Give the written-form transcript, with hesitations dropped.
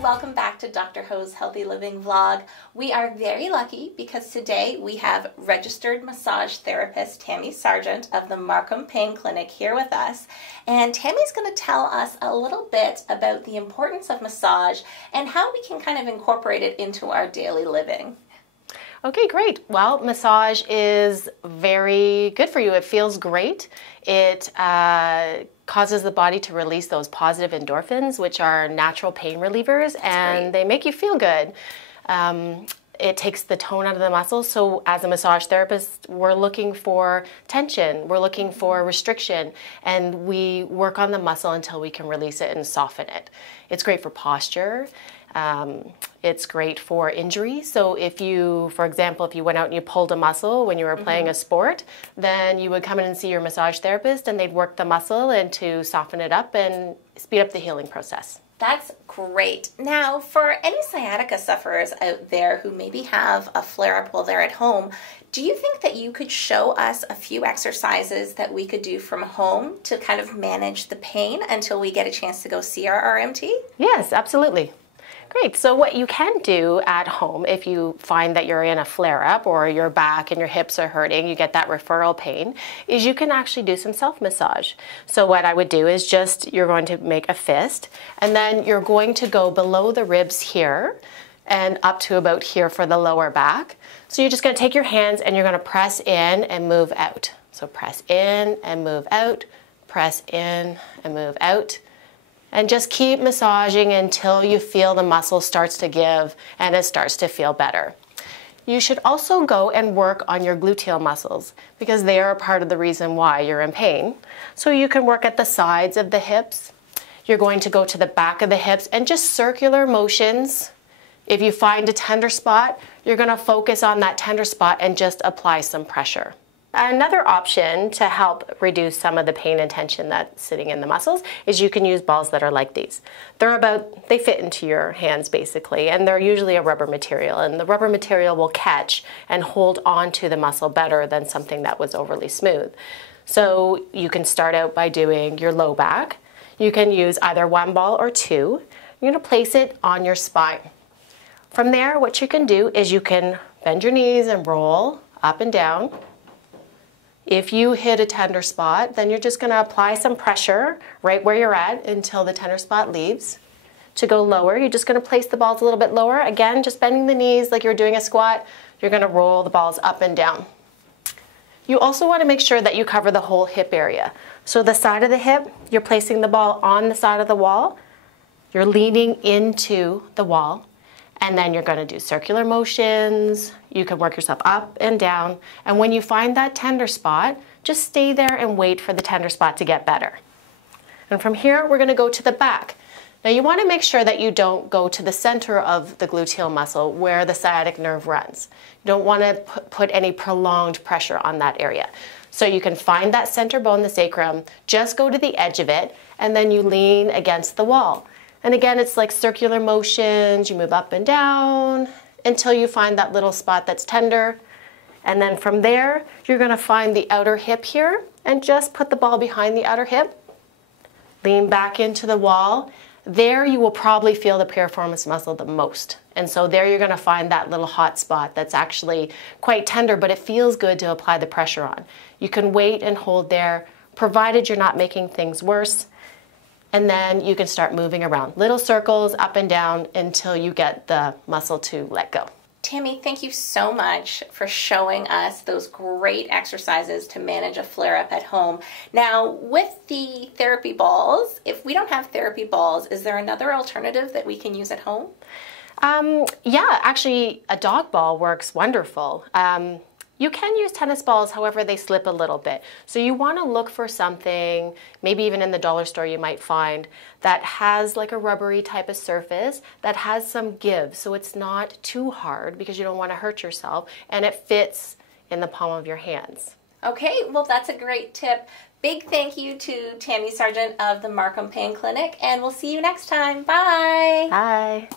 and welcome back to Dr. Ho's Healthy Living Vlog. We are very lucky because today we have registered massage therapist Tammy Sargent of the Markham Pain Clinic here with us. And Tammy's going to tell us a little bit about the importance of massage and how we can kind of incorporate it into our daily living. Okay, great. Well, massage is very good for you. It feels great. It causes the body to release those positive endorphins, which are natural pain relievers, and they make you feel good. It takes the tone out of the muscles. So as a massage therapist, we're looking for tension, we're looking for restriction, and we work on the muscle until we can release it and soften it. It's great for posture. It's great for injury. So if you, for example, if you went out and you pulled a muscle when you were playing a sport, then you would come in and see your massage therapist and they'd work the muscle and to soften it up and speed up the healing process. That's great. Now, for any sciatica sufferers out there who maybe have a flare-up while they're at home, do you think that you could show us a few exercises that we could do from home to kind of manage the pain until we get a chance to go see our RMT? Yes, absolutely. Great. So what you can do at home if you find that you're in a flare-up or your back and your hips are hurting, you get that referral pain, is you can actually do some self-massage. So what I would do is just, you're going to make a fist, and then you're going to go below the ribs here and up to about here for the lower back. So you're just going to take your hands and you're going to press in and move out. So press in and move out, press in and move out. And just keep massaging until you feel the muscle starts to give and it starts to feel better. You should also go and work on your gluteal muscles because they are a part of the reason why you're in pain. So you can work at the sides of the hips. You're going to go to the back of the hips and just circular motions. If you find a tender spot, you're going to focus on that tender spot and just apply some pressure. Another option to help reduce some of the pain and tension that's sitting in the muscles is you can use balls that are like these. They fit into your hands basically, and they're usually a rubber material, and the rubber material will catch and hold on to the muscle better than something that was overly smooth. So you can start out by doing your low back. You can use either one ball or two. You're going to place it on your spine. From there, what you can do is you can bend your knees and roll up and down. If you hit a tender spot, then you're just going to apply some pressure right where you're at until the tender spot leaves. To go lower, you're just going to place the balls a little bit lower. Again, just bending the knees like you're doing a squat. You're going to roll the balls up and down. You also want to make sure that you cover the whole hip area. So the side of the hip, you're placing the ball on the side of the wall. You're leaning into the wall. And then you're going to do circular motions. You can work yourself up and down. And when you find that tender spot, just stay there and wait for the tender spot to get better. And from here, we're going to go to the back. Now you want to make sure that you don't go to the center of the gluteal muscle where the sciatic nerve runs. You don't want to put any prolonged pressure on that area. So you can find that center bone, the sacrum, just go to the edge of it, and then you lean against the wall. And again, it's like circular motions. You move up and down until you find that little spot that's tender. And then from there, you're going to find the outer hip here and just put the ball behind the outer hip. Lean back into the wall. There you will probably feel the piriformis muscle the most. And so there you're going to find that little hot spot that's actually quite tender, but it feels good to apply the pressure on. You can wait and hold there, provided you're not making things worse. And then you can start moving around. Little circles up and down until you get the muscle to let go. Tammy, thank you so much for showing us those great exercises to manage a flare-up at home. Now, with the therapy balls, if we don't have therapy balls, is there another alternative that we can use at home? Yeah, actually, a dog ball works wonderful. You can use tennis balls, however, they slip a little bit. So you want to look for something, maybe even in the dollar store you might find, that has like a rubbery type of surface that has some give. So it's not too hard because you don't want to hurt yourself, and it fits in the palm of your hands. Okay, well that's a great tip. Big thank you to Tammy Sargent of the Markham Pain Clinic, and we'll see you next time. Bye! Bye!